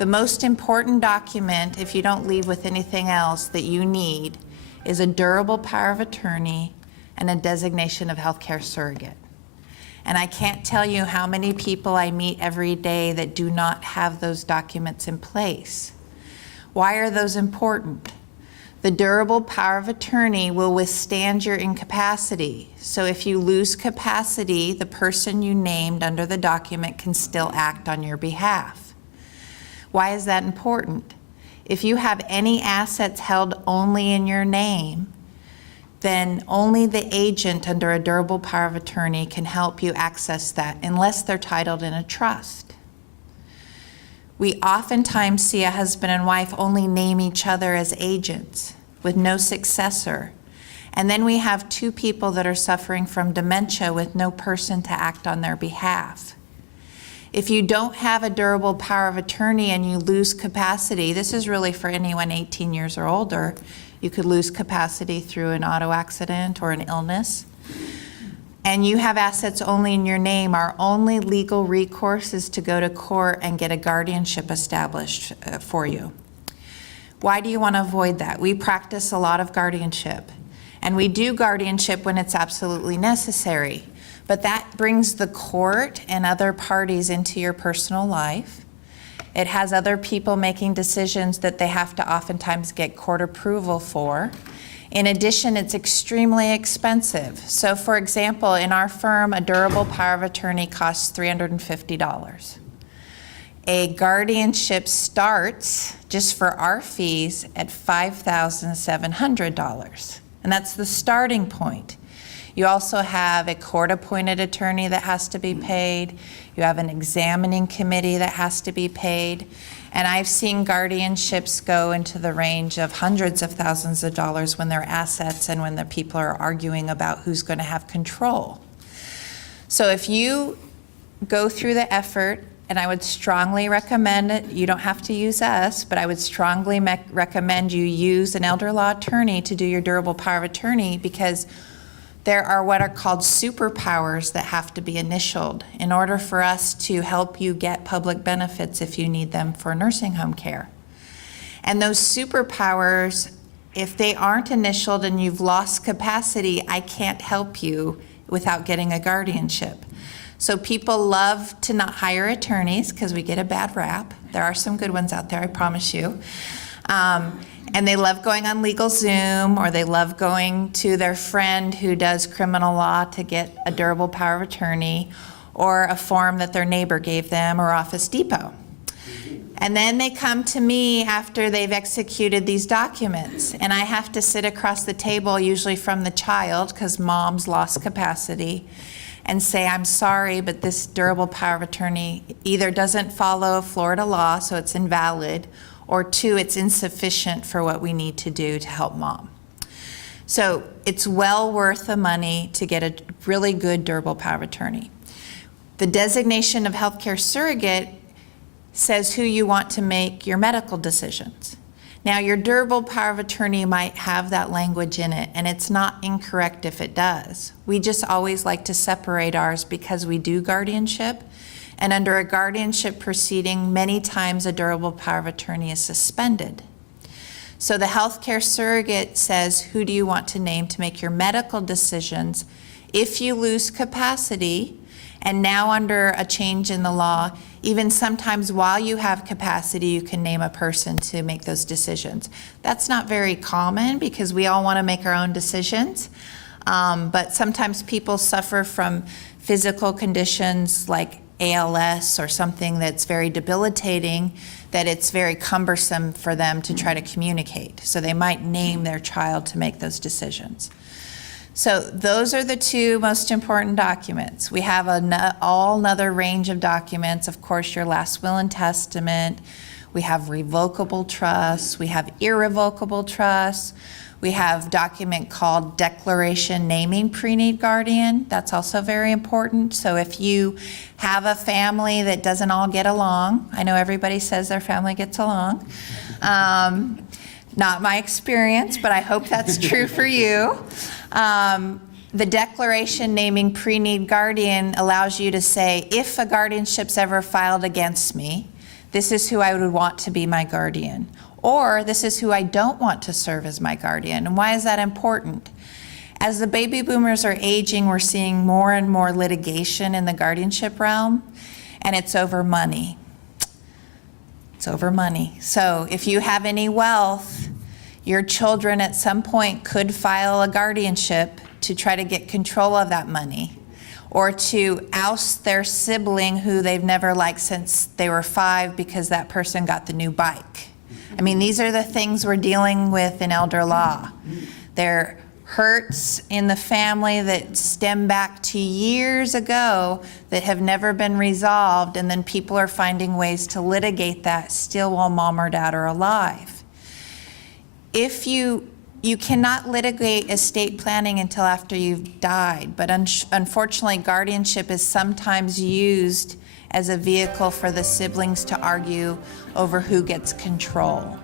The most important document, if you don't leave with anything else that you need, is a durable power of attorney and a designation of healthcare surrogate. And I can't tell you how many people I meet every day that do not have those documents in place. Why are those important? The durable power of attorney will withstand your incapacity. So if you lose capacity, the person you named under the document can still act on your behalf. Why is that important? If you have any assets held only in your name, then only the agent under a durable power of attorney can help you access that unless they're titled in a trust. We oftentimes see a husband and wife only name each other as agents with no successor. And then we have two people that are suffering from dementia with no person to act on their behalf. If you don't have a durable power of attorney and you lose capacity, this is really for anyone 18 years or older, you could lose capacity through an auto accident or an illness, and you have assets only in your name, our only legal recourse is to go to court and get a guardianship established for you. Why do you want to avoid that? We practice a lot of guardianship, and we do guardianship when it's absolutely necessary, but that brings the court and other parties into your personal life. It has other people making decisions that they have to oftentimes get court approval for. In addition, it's extremely expensive. So for example, in our firm, a durable power of attorney costs $350. A guardianship starts, just for our fees, at $5,700. And that's the starting point. You also have a court-appointed attorney that has to be paid. You have an examining committee that has to be paid. And I've seen guardianships go into the range of hundreds of thousands of dollars when they're assets and when the people are arguing about who's going to have control. So if you go through the effort, and I would strongly recommend it, you don't have to use us, but I would strongly recommend you use an elder law attorney to do your durable power of attorney, because there are what are called superpowers that have to be initialed in order for us to help you get public benefits if you need them for nursing home care. And those superpowers, if they aren't initialed and you've lost capacity, I can't help you without getting a guardianship. So people love to not hire attorneys because we get a bad rap. There are some good ones out there, I promise you. And they love going on LegalZoom, or they love going to their friend who does criminal law to get a durable power of attorney, or a form that their neighbor gave them, or Office Depot. And then they come to me after they've executed these documents, and I have to sit across the table, usually from the child, because mom's lost capacity, and say, I'm sorry, but this durable power of attorney either doesn't follow Florida law, so it's invalid, or two, it's insufficient for what we need to do to help mom. So it's well worth the money to get a really good durable power of attorney. The designation of healthcare surrogate says who you want to make your medical decisions. Now, your durable power of attorney might have that language in it, and it's not incorrect if it does. We just always like to separate ours because we do guardianship. And under a guardianship proceeding, many times a durable power of attorney is suspended. So the healthcare surrogate says, who do you want to name to make your medical decisions if you lose capacity? And now under a change in the law, even sometimes while you have capacity, you can name a person to make those decisions. That's not very common because we all want to make our own decisions. But sometimes people suffer from physical conditions like ALS or something that's very debilitating, that it's very cumbersome for them to try to communicate. So they might name their child to make those decisions. So those are the two most important documents. We have another range of documents. Of course, your last will and testament. We have revocable trusts. We have irrevocable trusts. We have a document called Declaration Naming Pre-Need Guardian. That's also very important. So if you have a family that doesn't all get along, I know everybody says their family gets along. Not my experience, but I hope that's true for you. The Declaration Naming Pre-Need Guardian allows you to say, if a guardianship's ever filed against me, this is who I would want to be my guardian, or this is who I don't want to serve as my guardian. And why is that important? As the baby boomers are aging, we're seeing more and more litigation in the guardianship realm, and it's over money. It's over money. So if you have any wealth, your children at some point could file a guardianship to try to get control of that money, or to oust their sibling who they've never liked since they were 5 because that person got the new bike. I mean, these are the things we're dealing with in elder law. They're hurts in the family that stem back to years ago that have never been resolved, and then people are finding ways to litigate that still while mom or dad are alive. If you cannot litigate estate planning until after you've died, but unfortunately guardianship is sometimes used as a vehicle for the siblings to argue over who gets control.